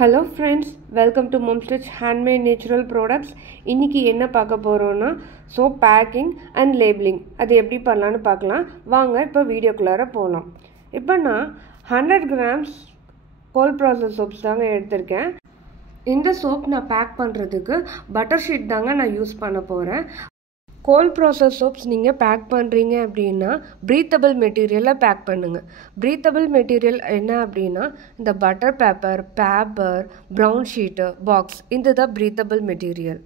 Hello friends, welcome to Momstitch Handmade Natural Products. இன்னைக்கு என்ன பார்க்க போறோம்னா soap packing and labeling. அது எப்படி பண்ணலாம்னு பார்க்கலாம். வாங்க இப்போ வீடியோக்குள்ளார போலாம். இப்போ நான் 100 grams cold process soaps தாங்க எடுத்திருக்கேன். இந்த soap நான் பேக் பண்றதுக்கு butter sheet தாங்க நான் யூஸ் பண்ண போறேன். கோல்ட் ப்ராசஸ் சோப்ஸ் நீங்கள் பேக் பண்ணுறீங்க அப்படின்னா ப்ரீத்தபிள் மெட்டீரியலில் பேக் பண்ணுங்கள். ப்ரீத்தபிள் மெட்டீரியல் என்ன அப்படின்னா இந்த butter paper, brown sheet, box இந்த தான் breathable material.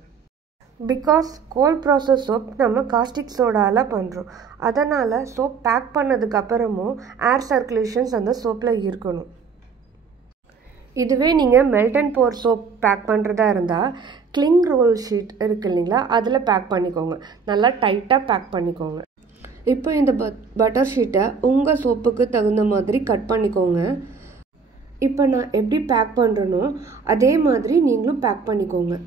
Because cold process soap நம்ம காஸ்டிக் சோடாவில் பண்ணுறோம். அதனால் சோப் பேக் பண்ணதுக்கப்புறமும் ஏர் சர்க்குலேஷன்ஸ் அந்த சோப்பில் இருக்கணும். இதுவே நீங்கள் melt and pour soap pack பண்ணுறதா இருந்தால் கிளிங் ரோல் ஷீட் இருக்குது இல்லைங்களா, அதில் பேக் பண்ணிக்கோங்க. நல்லா டைட்டாக பேக் பண்ணிக்கோங்க. இப்போ இந்த பட்டர் ஷீட்டை உங்கள் சோப்புக்கு தகுந்த மாதிரி கட் பண்ணிக்கோங்க. இப்போ நான் எப்படி பேக் பண்ணுறேனோ அதே மாதிரி நீங்களும் பேக் பண்ணிக்கோங்க.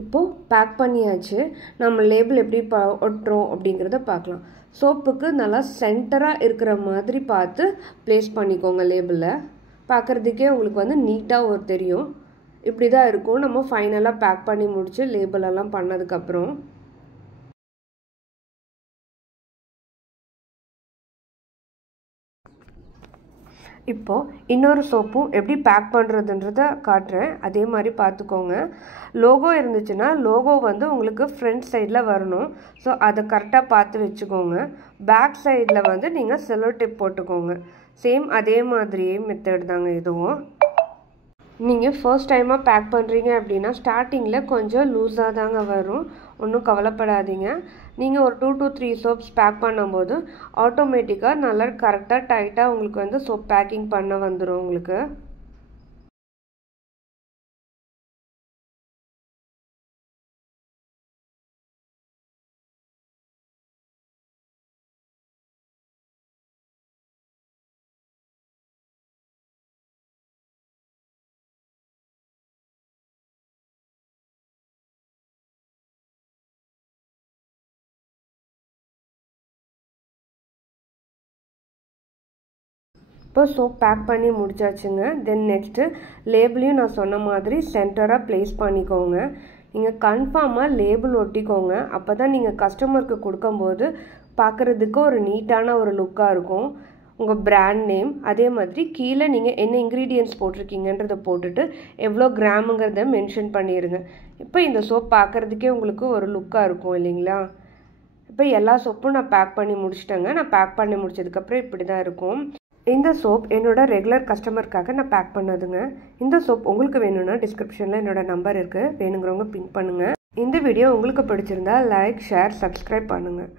இப்போது பேக் பண்ணியாச்சு. நம்ம லேபிள் எப்படி ஒட்டுறோம் அப்படிங்கிறத பார்க்கலாம். சோப்புக்கு நல்லா சென்டராக இருக்கிற மாதிரி பார்த்து ப்ளேஸ் பண்ணிக்கோங்க. லேபிளில் பார்க்குறதுக்கே உங்களுக்கு வந்து நீட்டாக தெரியும். இப்படி தான் இருக்கும் நம்ம ஃபைனலாக பேக் பண்ணி முடிச்சு லேபிளெல்லாம் பண்ணதுக்கப்புறம். இப்போது இன்னொரு சோப்பும் எப்படி பேக் பண்ணுறதுன்றத காட்டுறேன். அதே மாதிரி பார்த்துக்கோங்க. லோகோ இருந்துச்சுன்னா லோகோ வந்து உங்களுக்கு ஃப்ரண்ட் சைடில் வரணும். ஸோ அதை கரெக்டாக பார்த்து வச்சுக்கோங்க. பேக் சைடில் வந்து நீங்கள் செல்லோ டேப் போட்டுக்கோங்க. சேம் அதே மாதிரியே மெத்தட் தாங்க இதுவும். நீங்கள் ஃபர்ஸ்ட் டைமாக பேக் பண்ணுறீங்க அப்படின்னா ஸ்டார்டிங்கில் கொஞ்சம் லூஸாக தாங்க வரும். ஒன்றும் கவலைப்படாதீங்க. நீங்கள் ஒரு 2 to 3 சோப்ஸ் பேக் பண்ணும்போது ஆட்டோமேட்டிக்காக நல்லா கரெக்டாக டைட்டாக உங்களுக்கு வந்து சோப் பேக்கிங் பண்ண வந்துடும் உங்களுக்கு. இப்போ சோப் பேக் பண்ணி முடிச்சாச்சுங்க. தென் நெக்ஸ்ட்டு லேபிளையும் நான் சொன்ன மாதிரி சென்டராக ப்ளேஸ் பண்ணிக்கோங்க. நீங்கள் கன்ஃபார்மாக லேபிள் ஒட்டிக்கோங்க. அப்போ தான் நீங்கள் கஸ்டமருக்கு கொடுக்கும்போது பார்க்குறதுக்கு ஒரு நீட்டான ஒரு லுக்காக இருக்கும். உங்கள் பிராண்ட் நேம், அதே மாதிரி கீழே நீங்கள் என்ன இன்க்ரீடியன்ட்ஸ் போட்டிருக்கீங்கன்றதை போட்டுட்டு எவ்வளோ கிராமுங்கிறத மென்ஷன் பண்ணிடுங்க. இப்போ இந்த சோப் பார்க்குறதுக்கே உங்களுக்கு ஒரு லுக்காக இருக்கும் இல்லைங்களா. இப்போ எல்லா சோப்பும் நான் பேக் பண்ணி முடிச்சிட்டேங்க. நான் பேக் பண்ணி முடிச்சதுக்கப்புறம் இப்படி தான் இருக்கும். இந்த சோப் என்னோட ரெகுலர் கஸ்டமருக்காக நான் பேக் பண்ணதுங்க. இந்த சோப் உங்களுக்கு வேணும்னா டிஸ்கிரிப்ஷனில் என்னோட நம்பர் இருக்குது. வேணுங்கிறவங்க பிங்க் பண்ணுங்கள். இந்த வீடியோ உங்களுக்கு பிடிச்சிருந்தா லைக், ஷேர், சப்ஸ்கிரைப் பண்ணுங்கள்.